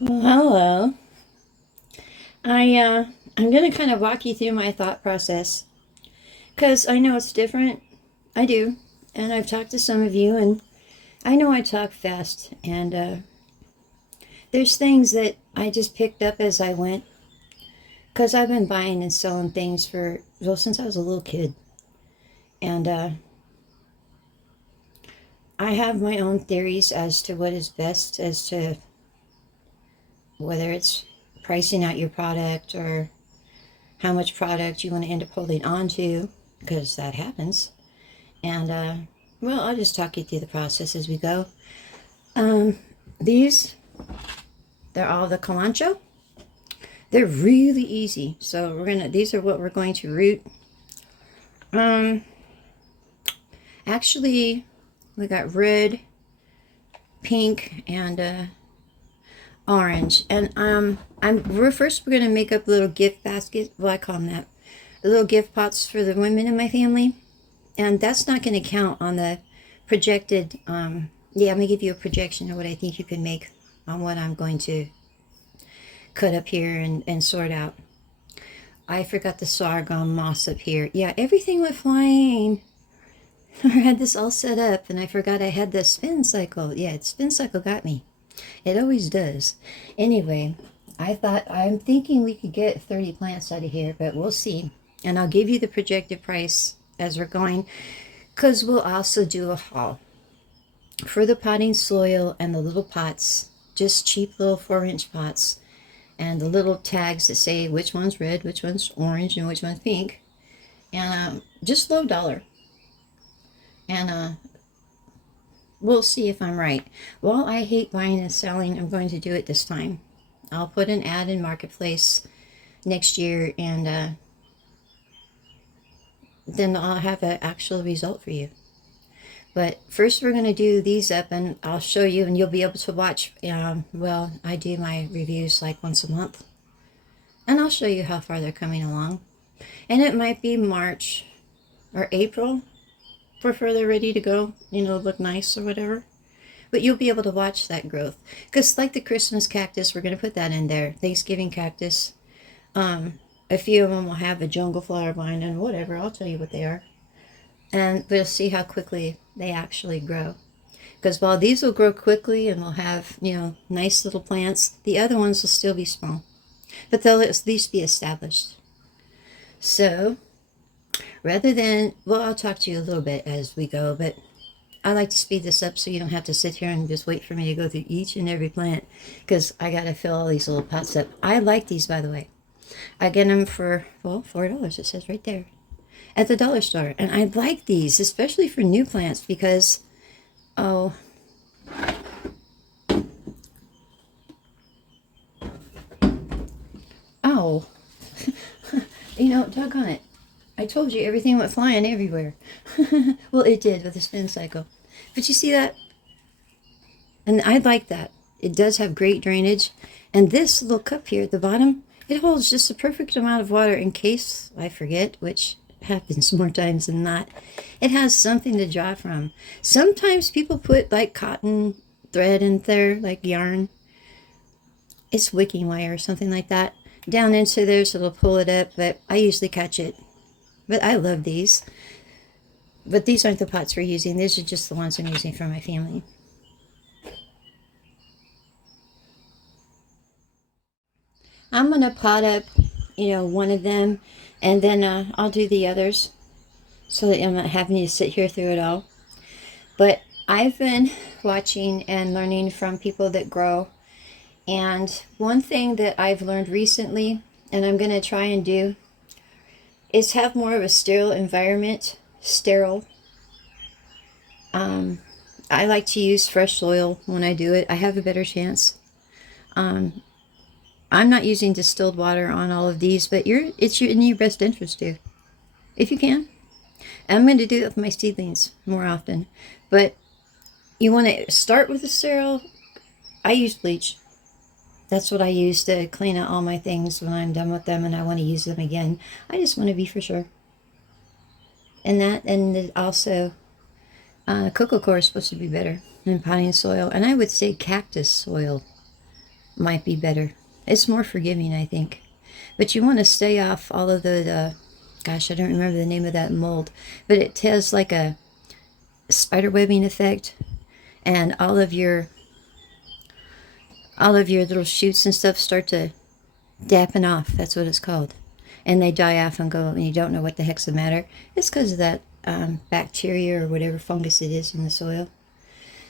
Well, hello. I'm gonna kind of walk you through my thought process because I know it's different. I do, and I've talked to some of you, and I know I talk fast, and there's things that I just picked up as I went because I've been buying and selling things for since I was a little kid, and I have my own theories as to what is best as to whether it's pricing out your product or how much product you want to end up holding on to because that happens. And well, I'll just talk you through the process as we go. Um, these, they're all the Kalanchoe. They're really easy. So these are what we're going to root. Um, actually, we got red, pink, and orange. And we're gonna make up little gift baskets. Well, I call them that. Little gift pots for the women in my family. And that's not going to count on the projected. Yeah, I'm going to give you a projection of what I think you can make on what I'm going to cut up here and sort out. I forgot the sorghum moss up here. Yeah, everything went flying. I had this all set up and I forgot I had the spin cycle. Yeah, spin cycle got me. It always does. Anyway, I'm thinking we could get 30 plants out of here, but we'll see. And I'll give you the projected price as we're going because we'll also do a haul for the potting soil and the little pots, just cheap little 4-inch pots, and the little tags that say which one's red, which one's orange, and which one's pink, and just low dollar. And we'll see if I'm right. Well, I hate buying and selling. I'm going to do it this time. I'll put an ad in Marketplace next year, and then I'll have an actual result for you. But first, we're going to do these up, and I'll show you, and you'll be able to watch. Well, I do my reviews like once a month, and I'll show you how far they're coming along. And it might be March or April before they're ready to go, look nice or whatever. But you'll be able to watch that growth. Because, like the Christmas cactus, we're going to put that in there. Thanksgiving cactus. A few of them will have a jungle flower vine and whatever. I'll tell you what they are. And we'll see how quickly they actually grow. Because while these will grow quickly and will have, nice little plants, the other ones will still be small. But they'll at least be established. So, well, I'll talk to you a little bit as we go, but I like to speed this up so you don't have to sit here and just wait for me to go through each and every plant because I got to fill all these little pots up. I like these, by the way. I get them for, well, $4, it says right there, at the dollar store. And I like these, especially for new plants because, oh, oh, doggone it. I told you everything went flying everywhere. Well, it did with the spin cycle. But you see that? And I like that. It does have great drainage. And this little cup here at the bottom, it holds just the perfect amount of water in case I forget, which happens more times than not. It has something to draw from. Sometimes people put like cotton thread in there, like yarn. It's wicking wire or something like that. Down into there so it'll pull it up, but I usually catch it. But I love these. But these aren't the pots we're using. These are just the ones I'm using for my family. I'm going to pot up, one of them, and then I'll do the others so that I'm not having to sit here through it all. But I've been watching and learning from people that grow. And one thing that I've learned recently, and I'm going to try and do, is have more of a sterile environment. Sterile. I like to use fresh soil when I do it. I have a better chance. Um, I'm not using distilled water on all of these, but it's in your best interest to, if you can. I'm going to do it with my seedlings more often, but you want to start with the sterile. I use bleach. That's what I use to clean out all my things when I'm done with them and I want to use them again. I just want to be for sure. And also, cocoa coir is supposed to be better than potting soil, and I would say cactus soil. might be better. It's more forgiving, I think. But you want to stay off all of the gosh, I don't remember the name of that mold, but it has like a spider webbing effect, and all of your little shoots and stuff start to dappen off. That's what it's called. And they die off and go, and you don't know what the heck's the matter. It's because of that bacteria or whatever fungus it is in the soil.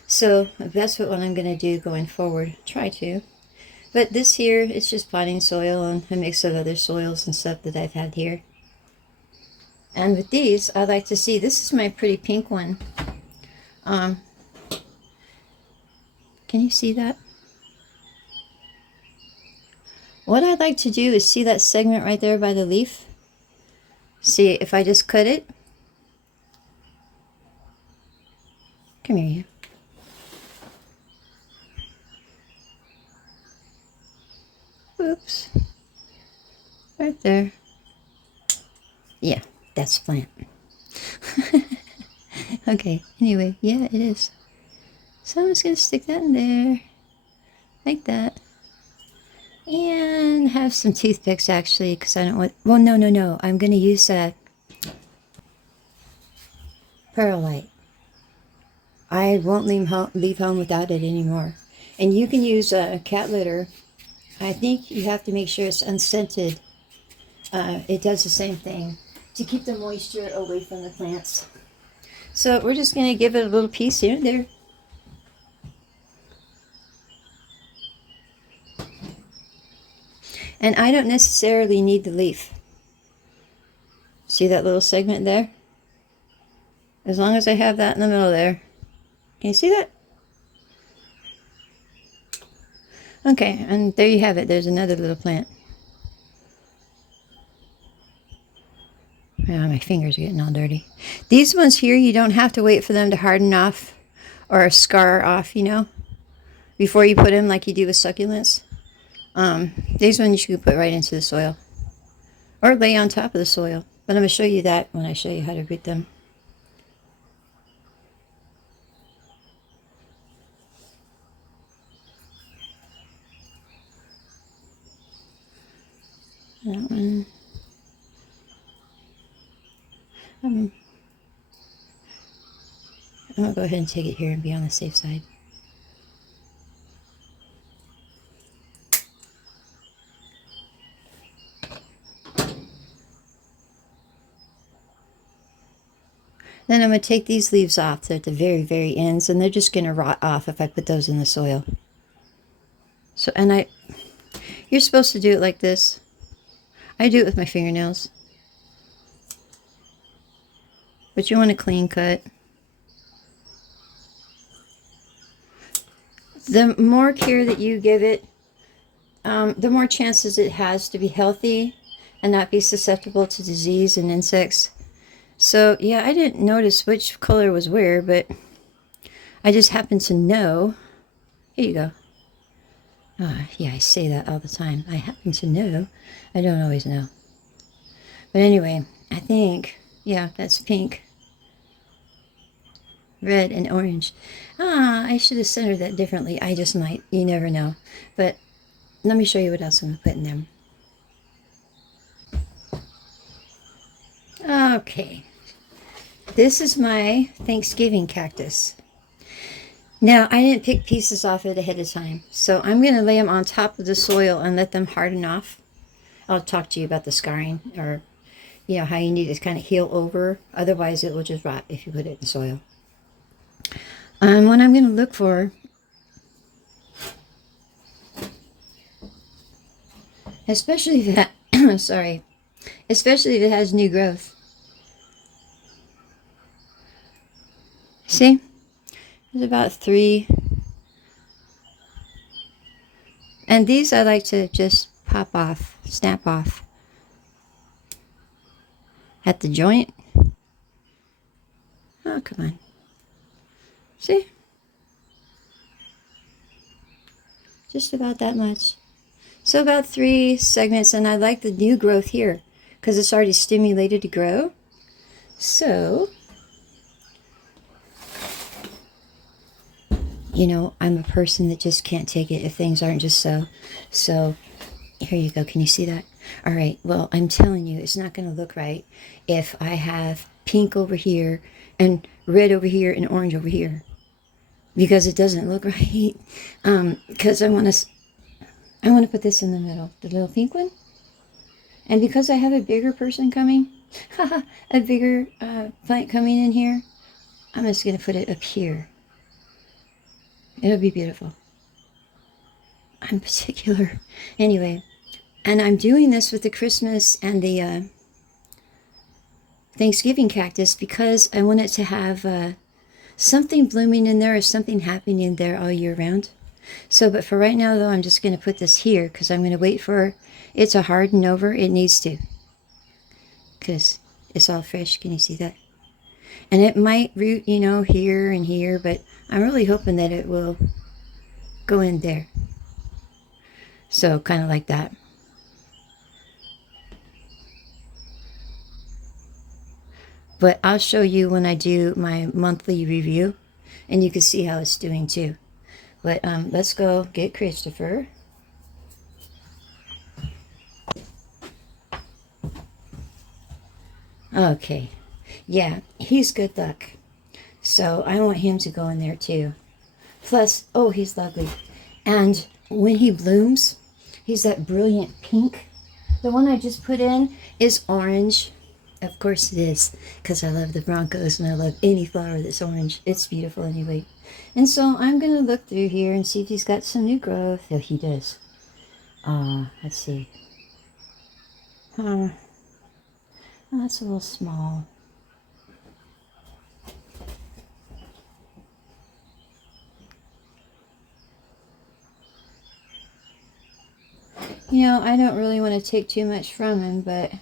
So that's what I'm going to do going forward. Try to. But this here, it's just potting soil and a mix of other soils and stuff that I've had here. And with these, I like to see, this is my pretty pink one. Can you see that? What I'd like to do is see that segment right there by the leaf. See, if I just cut it. Come here, you. Oops. Right there. Yeah, that's the plant. Okay, anyway, yeah, it is. So I'm just going to stick that in there. Like that. And have some toothpicks, actually, because I don't want... Well, no. I'm going to use perlite. I won't leave home without it anymore. And you can use cat litter. I think you have to make sure it's unscented. It does the same thing to keep the moisture away from the plants. So we're just going to give it a little piece here and there. And I don't necessarily need the leaf. See that little segment there? As long as I have that in the middle there. Can you see that? Okay, and there you have it. There's another little plant. Yeah, my fingers are getting all dirty. These ones here, you don't have to wait for them to harden off or scar off, you know, before you put them like you do with succulents. These ones you can put right into the soil or lay on top of the soil. But I'm going to show you that when I show you how to root them. That one. I'm going to go ahead and take it here and be on the safe side. Then I'm going to take these leaves off. They're at the very, very ends, and they're just going to rot off if I put those in the soil. So, and you're supposed to do it like this. I do it with my fingernails. But you want a clean cut. The more care that you give it, the more chances it has to be healthy and not be susceptible to disease and insects. So, yeah, I didn't notice which color was where, but I just happened to know. Here you go. Yeah, I say that all the time. I happen to know. I don't always know. But anyway, I think, yeah, that's pink. Red and orange. I should have centered that differently. I just might. You never know. But let me show you what else I'm going to put in them. Okay. This is my Thanksgiving cactus. Now, I didn't pick pieces off it ahead of time. So I'm going to lay them on top of the soil and let them harden off. I'll talk to you about the scarring, or, you know, how you need to kind of heal over. Otherwise, it will just rot if you put it in soil. What I'm going to look for, especially if it, especially if it has new growth. See, there's about 3, and these I like to just pop off, snap off at the joint. Oh, come on. See? Just about that much. So about 3 segments, and I like the new growth here because it's already stimulated to grow. So You know, I'm a person that just can't take it if things aren't just so. So, here you go. Can you see that? All right. Well, I'm telling you, it's not going to look right if I have pink over here and red over here and orange over here, because it doesn't look right. Because I want to put this in the middle, the little pink one. And because I have a bigger person coming, a bigger plant coming in here, I'm just going to put it up here. It'll be beautiful. I'm particular. Anyway, and I'm doing this with the Christmas and the Thanksgiving cactus because I want it to have something blooming in there or something happening in there all year round. So, but for right now, though, I'm just going to put this here because I'm going to wait for it to harden over. It needs to, because it's all fresh. Can you see that? And it might root, you know, here and here, but I'm really hoping that it will go in there. So, kind of like that. But I'll show you when I do my monthly review, and you can see how it's doing too. But let's go get Christopher. Okay. Yeah, he's good luck. So I want him to go in there too. Plus, oh, he's lovely. And when he blooms, he's that brilliant pink. The one I just put in is orange. Of course it is, because I love the Broncos and I love any flower that's orange. It's beautiful anyway. And so I'm going to look through here and see if he's got some new growth. Oh, he does. Let's see. Oh, that's a little small. You know, I don't really want to take too much from him, but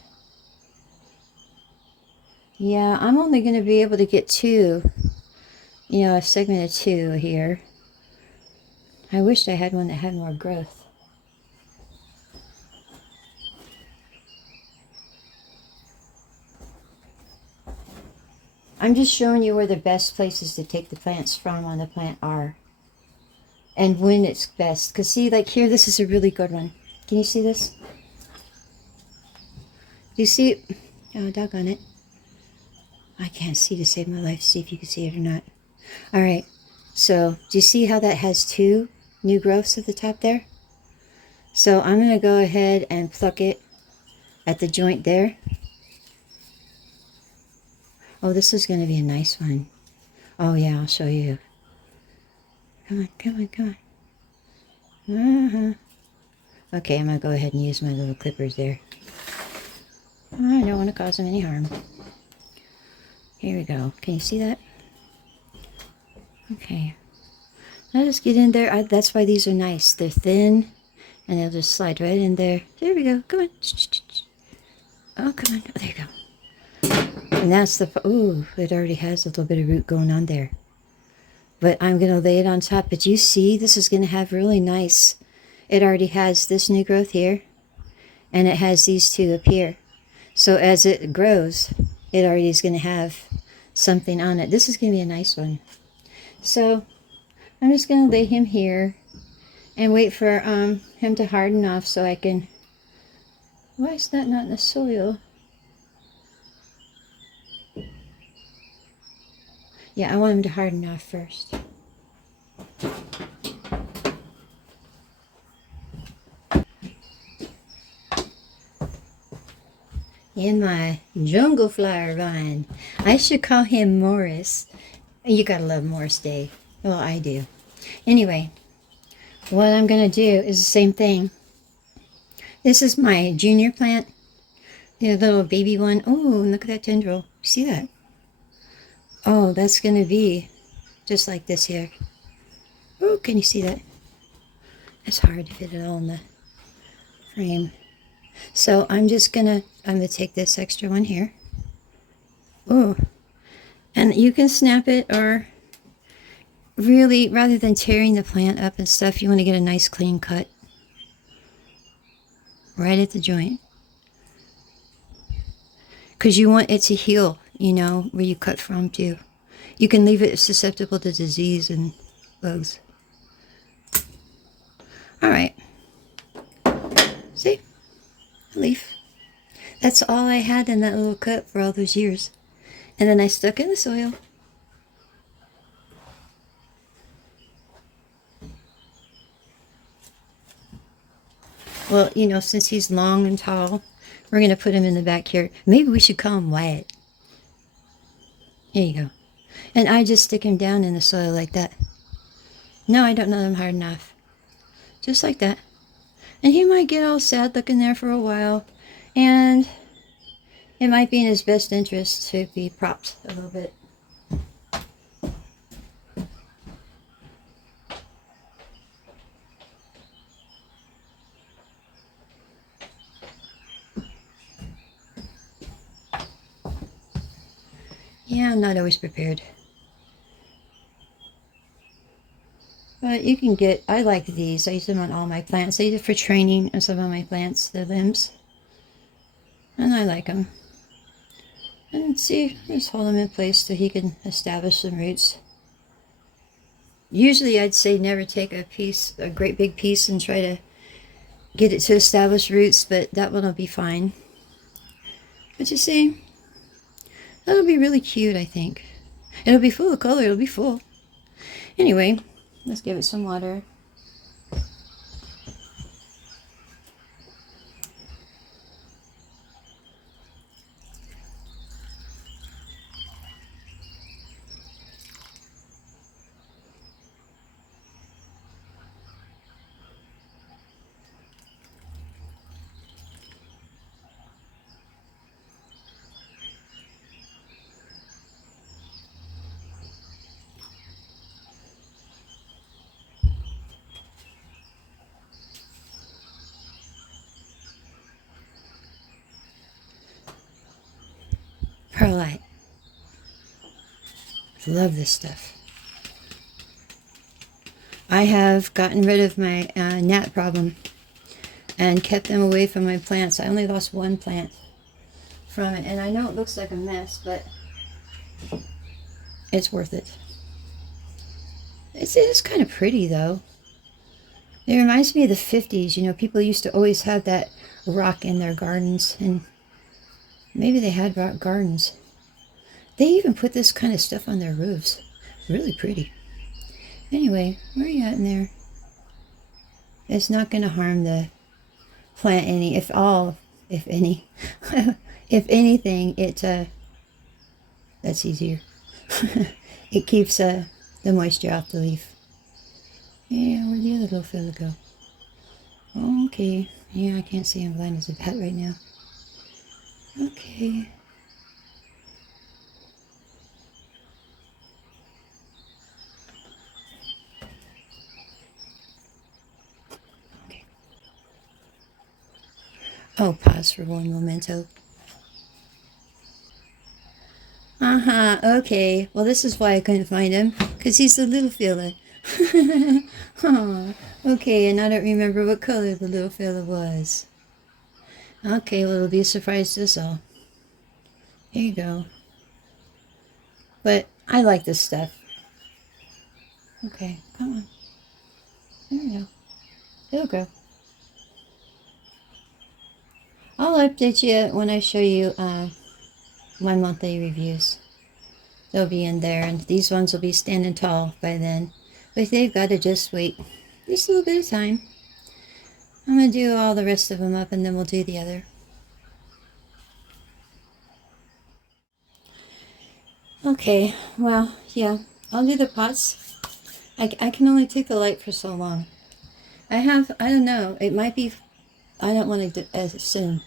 yeah, I'm only going to be able to get two, you know, a segment of two here. I wished I had one that had more growth. I'm just showing you where the best places to take the plants from on the plant are. And when it's best. Because see, like here, this is a really good one. Can you see this? Do you see it? Oh, doggone it. I can't see to save my life. See if you can see it or not. All right. So, do you see how that has two new growths at the top there? So, I'm going to go ahead and pluck it at the joint there. Oh, this is going to be a nice one. Oh, yeah, I'll show you. Come on, come on, come on. Okay, I'm going to go ahead and use my little clippers there. I don't want to cause them any harm. Here we go. Can you see that? Okay. I'll just get in there. That's why these are nice. They're thin, and they'll just slide right in there. There we go. Come on. Oh, come on. Oh, there you go. And that's the... Ooh, it already has a little bit of root going on there. But I'm going to lay it on top. But you see, this is going to have really nice... It already has this new growth here, and it has these two up here. So as it grows, it already is going to have something on it. This is going to be a nice one. So I'm just going to lay him here and wait for him to harden off so I can... Why is that not in the soil? Yeah, I want him to harden off first. In my jungle flower vine. I should call him Morris. You gotta love Morris Day. Well, I do. Anyway, what I'm gonna do is the same thing. This is my junior plant. The little baby one. Oh, look at that tendril. See that? Oh, that's gonna be just like this here. Oh, can you see that? It's hard to fit it all in the frame. So I'm gonna take this extra one here. Oh, and you can snap it, or really, rather than tearing the plant up and stuff, you want to get a nice clean cut right at the joint, because you want it to heal, you know, where you cut from too. You can leave it susceptible to disease and bugs. All right. See? A leaf. That's all I had in that little cup for all those years. And then I stuck in the soil. Well, you know, since he's long and tall, we're going to put him in the back here. Maybe we should call him Wyatt. Here you go. And I just stick him down in the soil like that. No, I don't know him hard enough. Just like that. And he might get all sad looking there for a while. And it might be in his best interest to be propped a little bit. Yeah, I'm not always prepared. But you can get, I like these. I use them on all my plants. I use it for training on some of my plants, the limbs. And I like them. And see, just hold them in place so he can establish some roots. Usually I'd say never take a great big piece and try to get it to establish roots, but that one will be fine. But you see, that'll be really cute, I think. It'll be full of color, it'll be full. Anyway, let's give it some water. Perlite. Love this stuff. I have gotten rid of my gnat problem and kept them away from my plants. I only lost one plant from it, and I know it looks like a mess, but it's worth it. It's kind of pretty though. It reminds me of the 50s. You know, people used to always have that rock in their gardens, and maybe they had rock gardens. They even put this kind of stuff on their roofs. Really pretty. Anyway, where are you at in there? It's not going to harm the plant any, if any. If anything, that's easier. It keeps the moisture off the leaf. Yeah, where'd the other little fella go? Okay. Yeah, I can't see him blind as a bat right now. Okay. Okay. Oh, pause for one memento. Okay. Well, this is why I couldn't find him, because he's the little fella. Oh, okay, and I don't remember what color the little fella was. Okay, well, it'll be a surprise to us all. Here you go. But I like this stuff. Okay, come on. There we go. It'll grow. I'll update you when I show you my monthly reviews. They'll be in there, and these ones will be standing tall by then. But they've got to just wait just a little bit of time. I'm going to do all the rest of them up, and then we'll do the other. Okay, well, yeah, I'll do the pots. I can only take the light for so long. I don't know, it might be, I don't want to assume,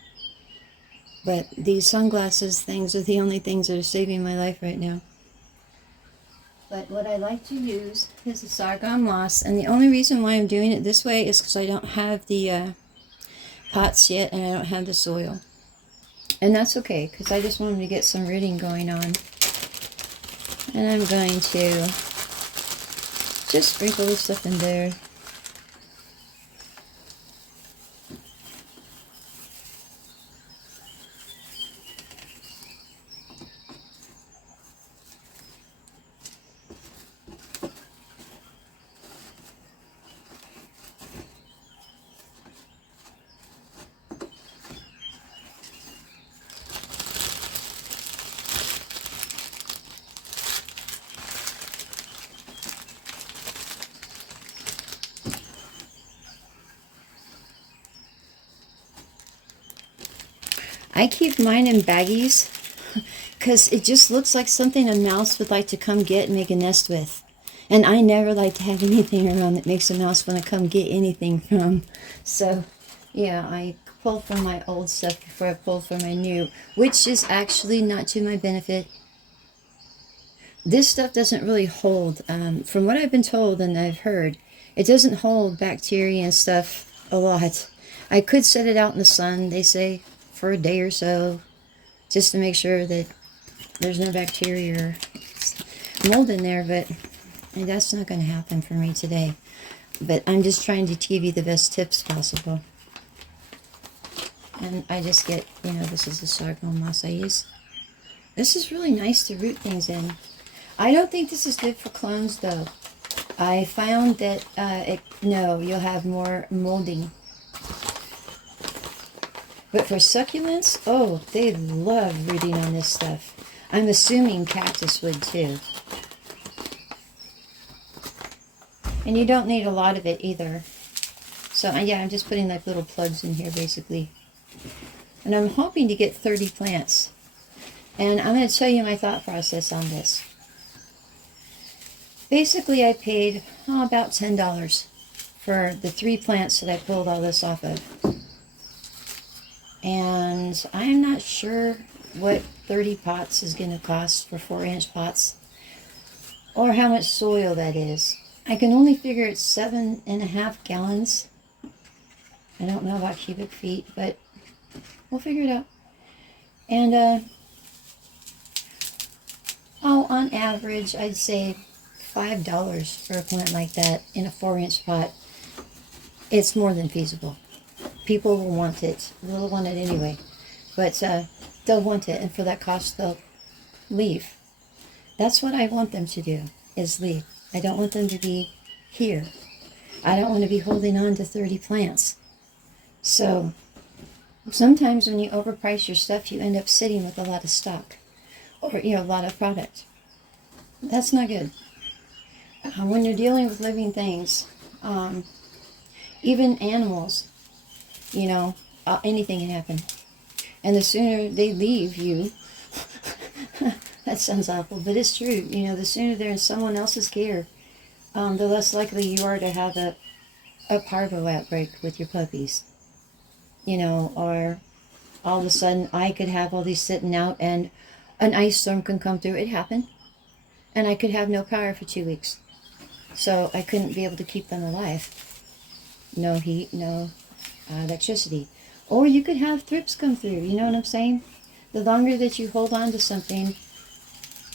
but these sunglasses things are the only things that are saving my life right now. But what I like to use is the sargon moss, and the only reason why I'm doing it this way is because I don't have the pots yet, and I don't have the soil. And that's okay, because I just wanted to get some rooting going on. And I'm going to just sprinkle this stuff in there. I keep mine in baggies because it just looks like something a mouse would like to come get and make a nest with. And I never like to have anything around that makes a mouse want to come get anything from. So, yeah, I pull from my old stuff before I pull from my new, which is actually not to my benefit. This stuff doesn't really hold, from what I've been told and I've heard, it doesn't hold bacteria and stuff a lot. I could set it out in the sun, they say, for a day or so, just to make sure that there's no bacteria or mold in there, but that's not going to happen for me today. But I'm just trying to give you the best tips possible. And I just get, this is the Spaghnum moss I use. This is really nice to root things in. I don't think this is good for clones, though. I found that, you'll have more molding. But for succulents, oh, they love rooting on this stuff. I'm assuming cactus would, too. And you don't need a lot of it, either. So, yeah, I'm just putting, like, little plugs in here, basically. And I'm hoping to get 30 plants. And I'm going to tell you my thought process on this. Basically, I paid about $10 for the 3 plants that I pulled all this off of. And I'm not sure what 30 pots is going to cost for 4-inch pots, or how much soil that is. I can only figure it's 7.5 gallons. I don't know about cubic feet, but we'll figure it out. And, on average, I'd say $5 for a plant like that in a 4-inch pot. It's more than feasible. People will want it. They'll want it anyway. But they'll want it, and for that cost, they'll leave. That's what I want them to do, is leave. I don't want them to be here. I don't want to be holding on to 30 plants. So, sometimes when you overprice your stuff, you end up sitting with a lot of stock. Or, a lot of product. That's not good. When you're dealing with living things, even animals, anything can happen. And the sooner they leave you, that sounds awful, but it's true. The sooner they're in someone else's care, the less likely you are to have a parvo outbreak with your puppies. Or all of a sudden I could have all these sitting out and an ice storm can come through. It happened. And I could have no power for 2 weeks. So I couldn't be able to keep them alive. No heat, no electricity. Or you could have thrips come through, you know what I'm saying? The longer that you hold on to something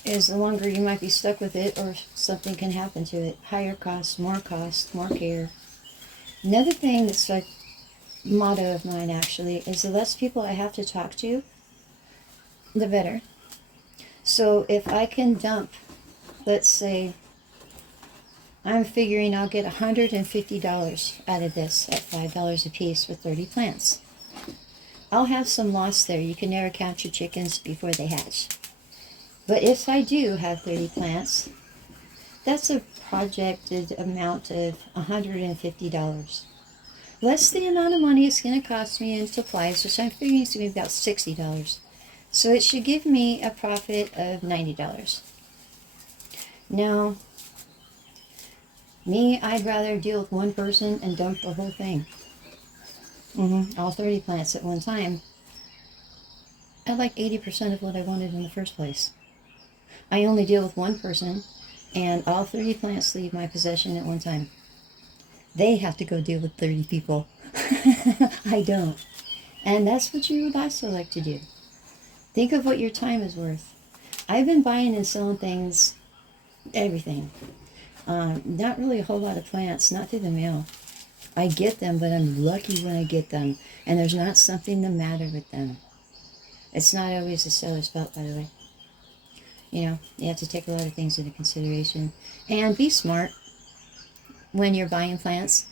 is the longer you might be stuck with it, or something can happen to it. Higher cost, more care. Another thing that's like motto of mine, actually, is the less people I have to talk to, the better. So if I can dump, let's say, I'm figuring I'll get $150 out of this at $5 a piece with 30 plants. I'll have some loss there. You can never count your chickens before they hatch. But if I do have 30 plants, that's a projected amount of $150. Less the amount of money it's going to cost me in supplies, which I'm figuring is going to be about $60. So it should give me a profit of $90. Now, me, I'd rather deal with one person and dump the whole thing. All 30 plants at one time. At like 80% of what I wanted in the first place. I only deal with one person, and all 30 plants leave my possession at one time. They have to go deal with 30 people. I don't. And that's what you would also like to do. Think of what your time is worth. I've been buying and selling things, everything. Not really a whole lot of plants, not through the mail. I get them, but I'm lucky when I get them. And there's not something the matter with them. It's not always the seller's fault, by the way. You have to take a lot of things into consideration. And be smart when you're buying plants.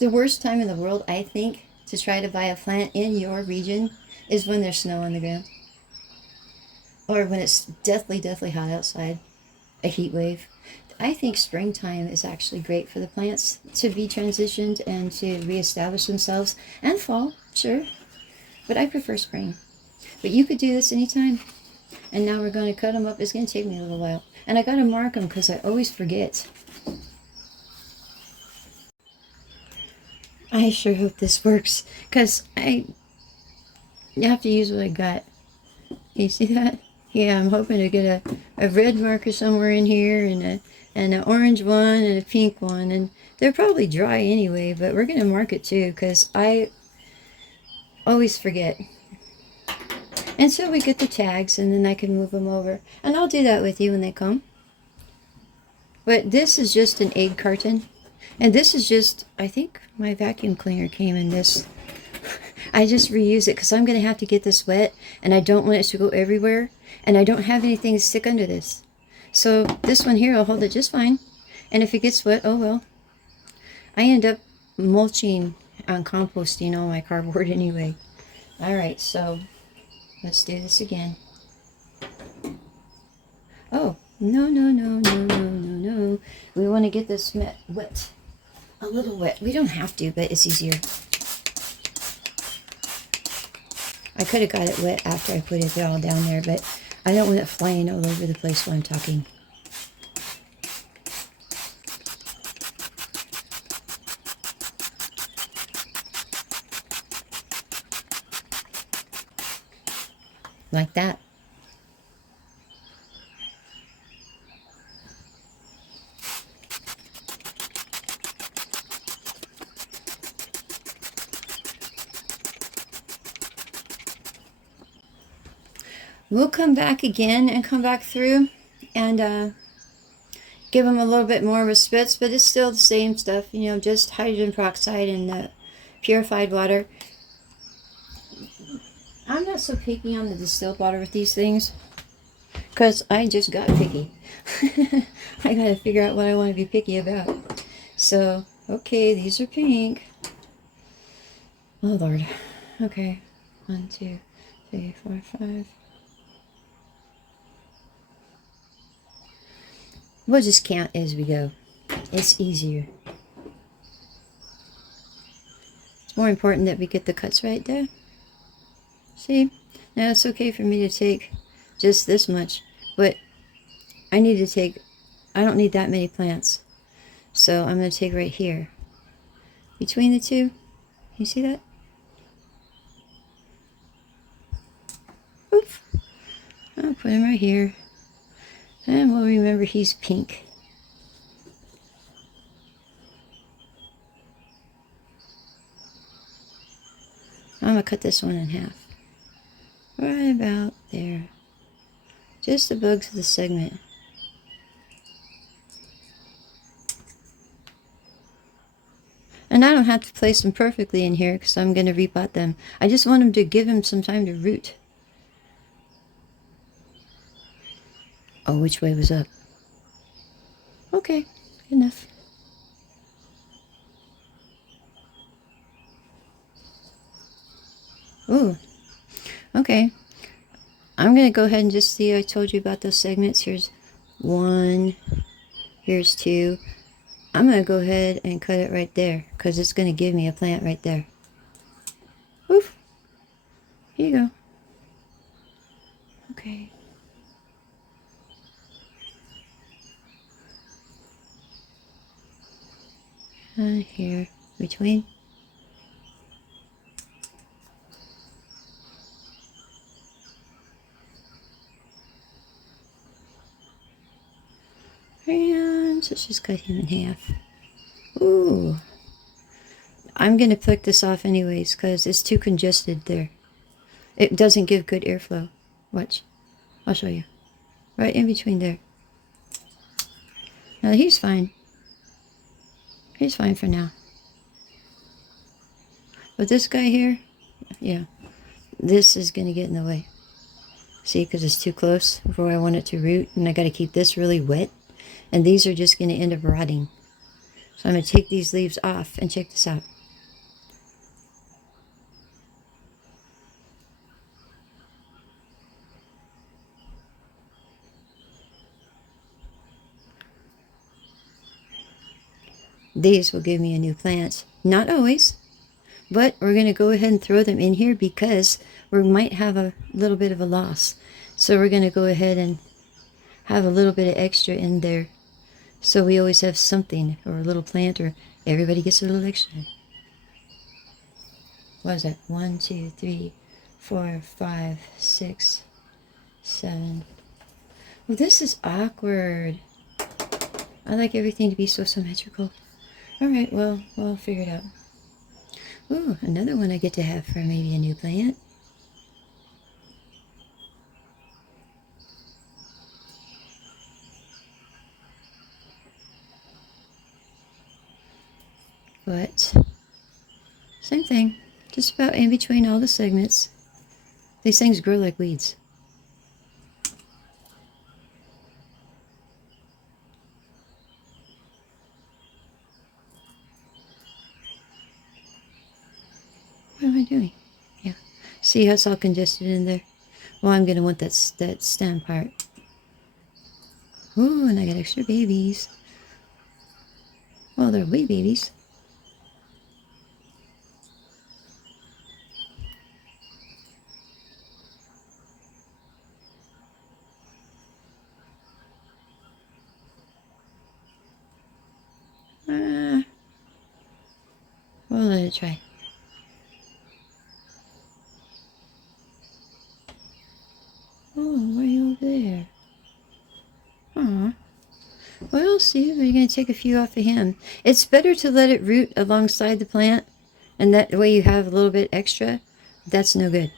The worst time in the world, I think, to try to buy a plant in your region is when there's snow on the ground. Or when it's deathly hot outside. A heat wave. I think springtime is actually great for the plants to be transitioned and to reestablish themselves. And fall, sure. But I prefer spring. But you could do this anytime. And now we're going to cut them up. It's going to take me a little while. And I got to mark them because I always forget. I sure hope this works. Because I have to use what I got. You see that? Yeah, I'm hoping to get a red marker somewhere in here and an orange one and a pink one. And they're probably dry anyway, but we're going to mark it too because I always forget. And so we get the tags and then I can move them over. And I'll do that with you when they come. But this is just an egg carton. And this is just, I think my vacuum cleaner came in this. I just reuse it because I'm going to have to get this wet. And I don't want it to go everywhere. And I don't have anything to stick under this. So this one here will hold it just fine. And if it gets wet, oh well. I end up mulching on composting all my cardboard anyway. Alright, so let's do this again. Oh, no. We want to get this wet. A little wet. We don't have to, but it's easier. I could have got it wet after I put it all down there, but I don't want it flying all over the place while I'm talking. Like that. We'll come back again and come back through and give them a little bit more of a spritz, but it's still the same stuff, you know, just hydrogen peroxide and purified water. I'm not so picky on the distilled water with these things because I just got picky. I gotta figure out what I want to be picky about. So, okay, these are pink. Oh Lord. Okay, 1, 2, 3, 4, 5. We'll just count as we go. It's easier. It's more important that we get the cuts right there. See? Now it's okay for me to take just this much, but I don't need that many plants. So I'm going to take right here. Between the two. You see that? Oof. I'll put him right here. And we'll remember he's pink. I'm going to cut this one in half. Right about there. Just above the segment. And I don't have to place them perfectly in here because I'm going to repot them. I just want them to give them some time to root. Oh, which way was up? Okay, good enough. Ooh, okay. I'm going to go ahead and just see, I told you about those segments. Here's 1, here's 2. I'm going to go ahead and cut it right there because it's going to give me a plant right there. Oof. Here you go. Okay. Here, between. And let's just cut him in half. Ooh. I'm going to pluck this off anyways because it's too congested there. It doesn't give good airflow. Watch. I'll show you. Right in between there. Now he's fine. He's fine for now. But this guy here, yeah, this is going to get in the way. See, because it's too close before I want it to root. And I got to keep this really wet. And these are just going to end up rotting. So I'm going to take these leaves off and check this out. These will give me a new plant. Not always, But we're going to go ahead and throw them in here because we might have a little bit of a loss. So we're going to go ahead and have a little bit of extra in there. So we always have something, or a little plant, or everybody gets a little extra. What is that? 1, 2, 3, 4, 5, 6, 7. Well, this is awkward. I like everything to be so symmetrical. Alright, well, we'll figure it out. Ooh, another one I get to have for maybe a new plant. But, same thing. Just about in between all the segments. These things grow like weeds. What am I doing? Yeah. See how it's all congested in there? Well, I'm going to want that stem part. Ooh, and I got extra babies. Well, they're wee babies. We'll let it try. Oh, way over there. Aw. Well, see, we're going to take a few off of him. It's better to let it root alongside the plant, and that way you have a little bit extra. That's no good.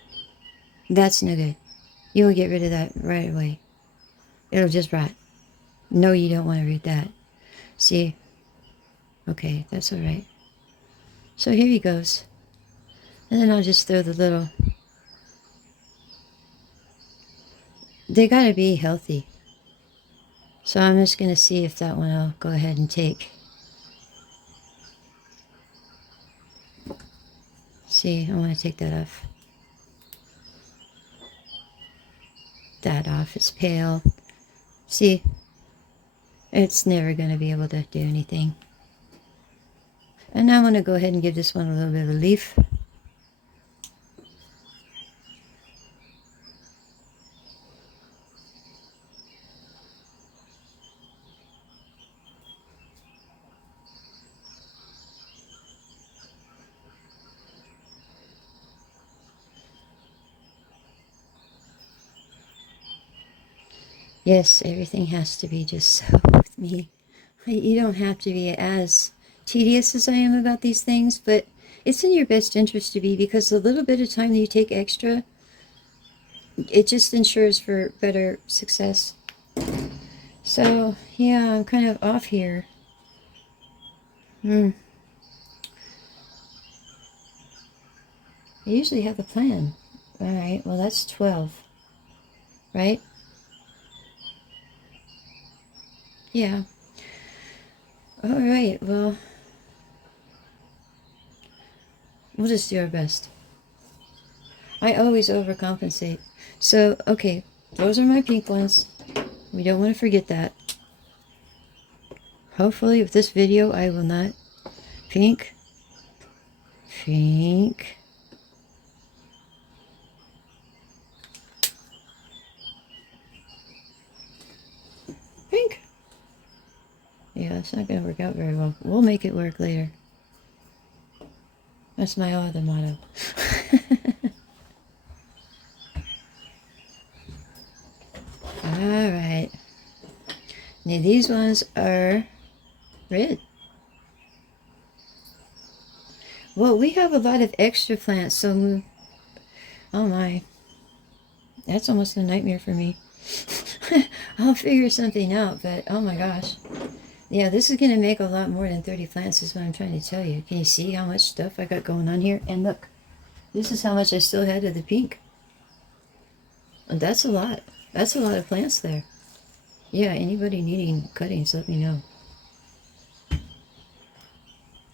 That's no good. You will get rid of that right away. It'll just rot. No, you don't want to root that. See? Okay, that's all right. So here he goes. And then I'll just throw the little... They gotta be healthy. So I'm just gonna see if that one I'll go ahead and take. See, I want to take that off. That off. It's pale. See? It's never going to be able to do anything. And now I'm going to go ahead and give this one a little bit of a leaf. Yes, everything has to be just so with me. You don't have to be as tedious as I am about these things, but it's in your best interest to be, because the little bit of time that you take extra, it just ensures for better success. So, yeah, I'm kind of off here. I usually have a plan. Alright, well that's 12. Right? Yeah. Alright, well, we'll just do our best. I always overcompensate. So, okay, those are my pink ones. We don't want to forget that. Hopefully with this video I will not... Pink. Pink. Pink. Yeah, that's not going to work out very well. We'll make it work later. That's my other motto. Alright. Now these ones are red. Well, we have a lot of extra plants, so... Oh my. That's almost a nightmare for me. I'll figure something out, but oh my gosh. Yeah, this is going to make a lot more than 30 plants is what I'm trying to tell you. Can you see how much stuff I got going on here? And look, this is how much I still had of the pink. And that's a lot. That's a lot of plants there. Yeah, anybody needing cuttings, let me know.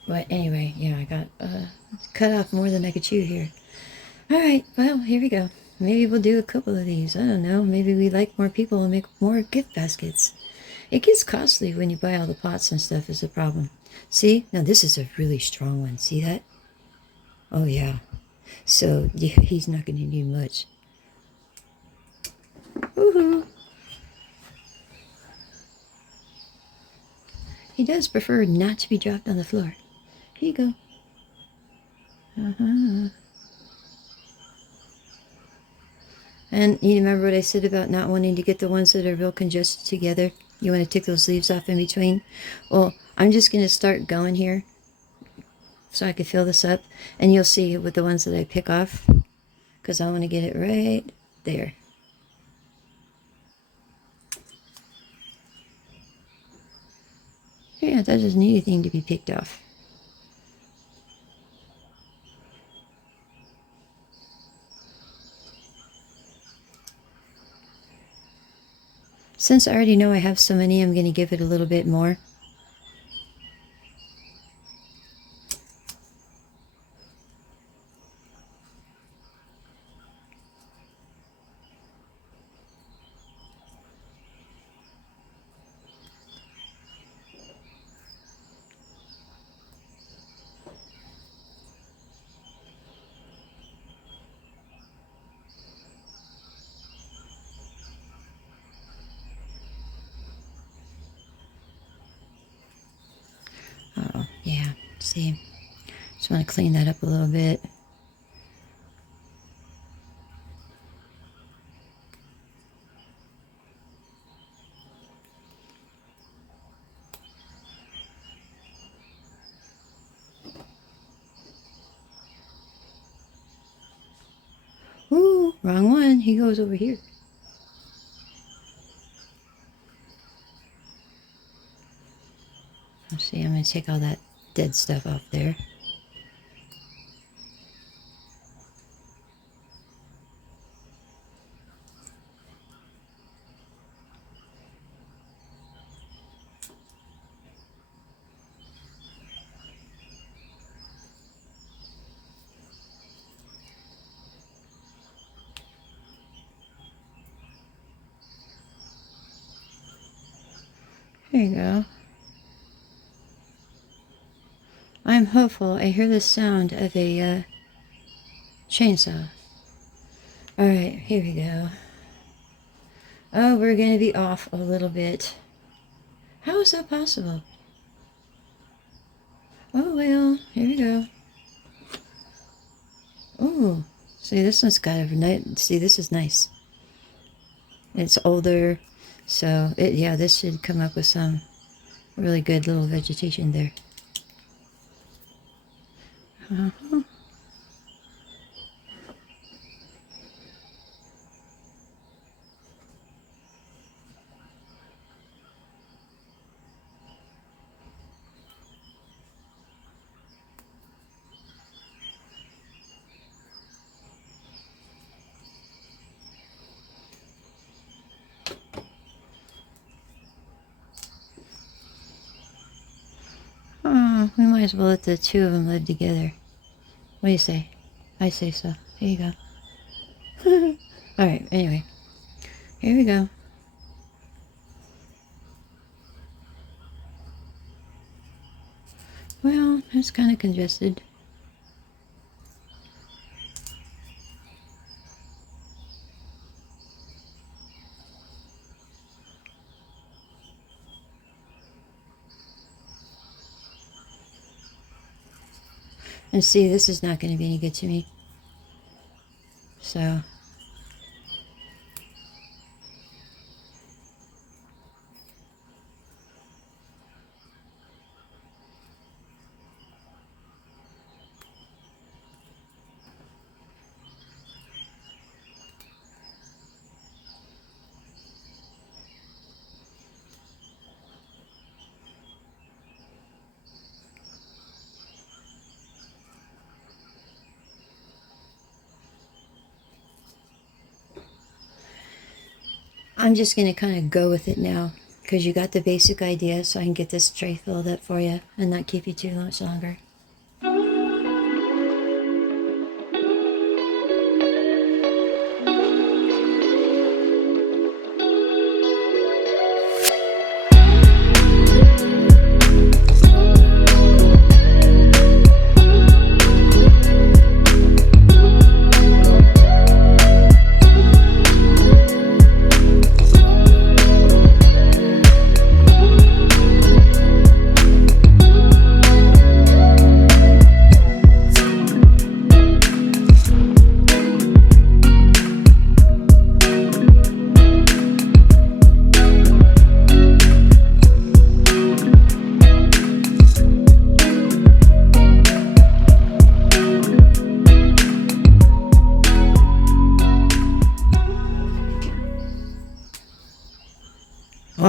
But anyway, yeah, I got cut off more than I could chew here. Alright, well, here we go. Maybe we'll do a couple of these. I don't know. Maybe we like more people and make more gift baskets. It gets costly when you buy all the pots and stuff is the problem. See? Now this is a really strong one. See that? Oh yeah. So yeah, he's not going to need much. Woohoo! He does prefer not to be dropped on the floor. Here you go. Uh-huh. And you remember what I said about not wanting to get the ones that are real congested together? You want to take those leaves off in between? Well, I'm just going to start going here so I can fill this up. And you'll see with the ones that I pick off, because I want to get it right there. Yeah, that doesn't need anything to be picked off. Since I already know I have so many, I'm going to give it a little bit more. Oh, yeah, see, just want to clean that up a little bit. Ooh, wrong one. He goes over here. Let's see, I'm going to take all that dead stuff off there. There you go. I'm hopeful. I hear the sound of a chainsaw. Alright, here we go. Oh, we're going to be off a little bit. How is that possible? Oh, well, here we go. Oh, see, this one's got a nice. See, this is nice. It's older, so yeah, this should come up with some really good little vegetation there. Uh-huh. Oh, we might as well let the two of them live together. What do you say? I say so. Here you go. Alright, anyway. Here we go. Well, it's kind of congested. And see, this is not going to be any good to me. So... I'm just going to kind of go with it now, because you got the basic idea, so I can get this tray filled up for you and not keep you too much longer.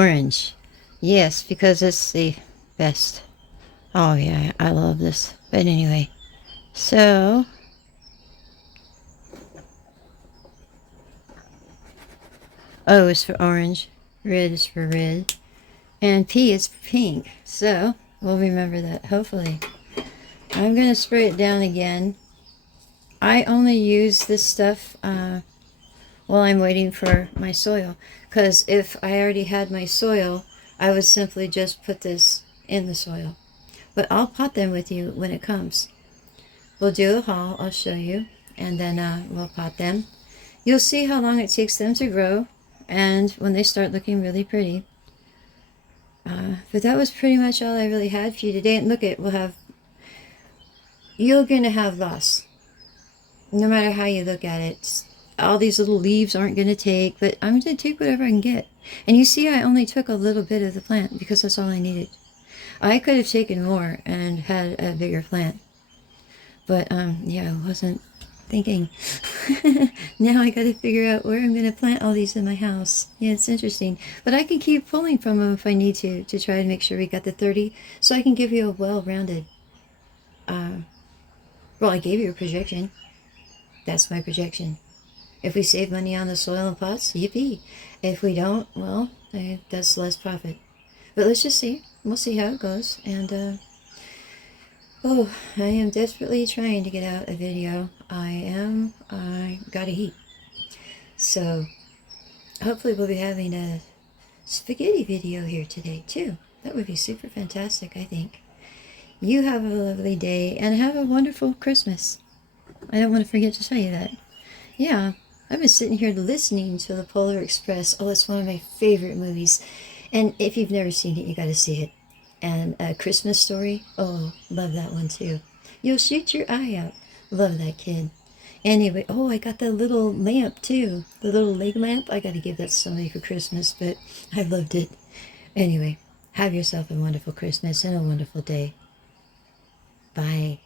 orange. Yes, because it's the best. Oh yeah, I love this. But anyway, so O is for orange, red is for red, and P is for pink. So we'll remember that, hopefully. I'm going to spray it down again. I only use this stuff while I'm waiting for my soil, because if I already had my soil, I would simply just put this in the soil. But I'll pot them with you when it comes. We'll do a haul, I'll show you, and then we'll pot them. You'll see how long it takes them to grow, and when they start looking really pretty. But that was pretty much all I really had for you today. And look, you're going to have loss, no matter how you look at it. All these little leaves aren't going to take, but I'm going to take whatever I can get. And you see, I only took a little bit of the plant because that's all I needed. I could have taken more and had a bigger plant. But, yeah, I wasn't thinking. Now I got to figure out where I'm going to plant all these in my house. Yeah, it's interesting. But I can keep pulling from them if I need to try to make sure we got the 30, so I can give you a well-rounded, well, I gave you a projection. That's my projection. If we save money on the soil and pots, yippee. If we don't, well, that's less profit. But let's just see. We'll see how it goes. And, oh, I am desperately trying to get out a video. I got a heat. So, hopefully we'll be having a spaghetti video here today, too. That would be super fantastic, I think. You have a lovely day, and have a wonderful Christmas. I don't want to forget to tell you that. Yeah, I've been sitting here listening to The Polar Express. Oh, it's one of my favorite movies. And if you've never seen it, you got to see it. And A Christmas Story. Oh, love that one too. You'll shoot your eye out. Love that kid. Anyway, oh, I got the little lamp too. The little leg lamp. I got to give that to somebody for Christmas, but I loved it. Anyway, have yourself a wonderful Christmas and a wonderful day. Bye.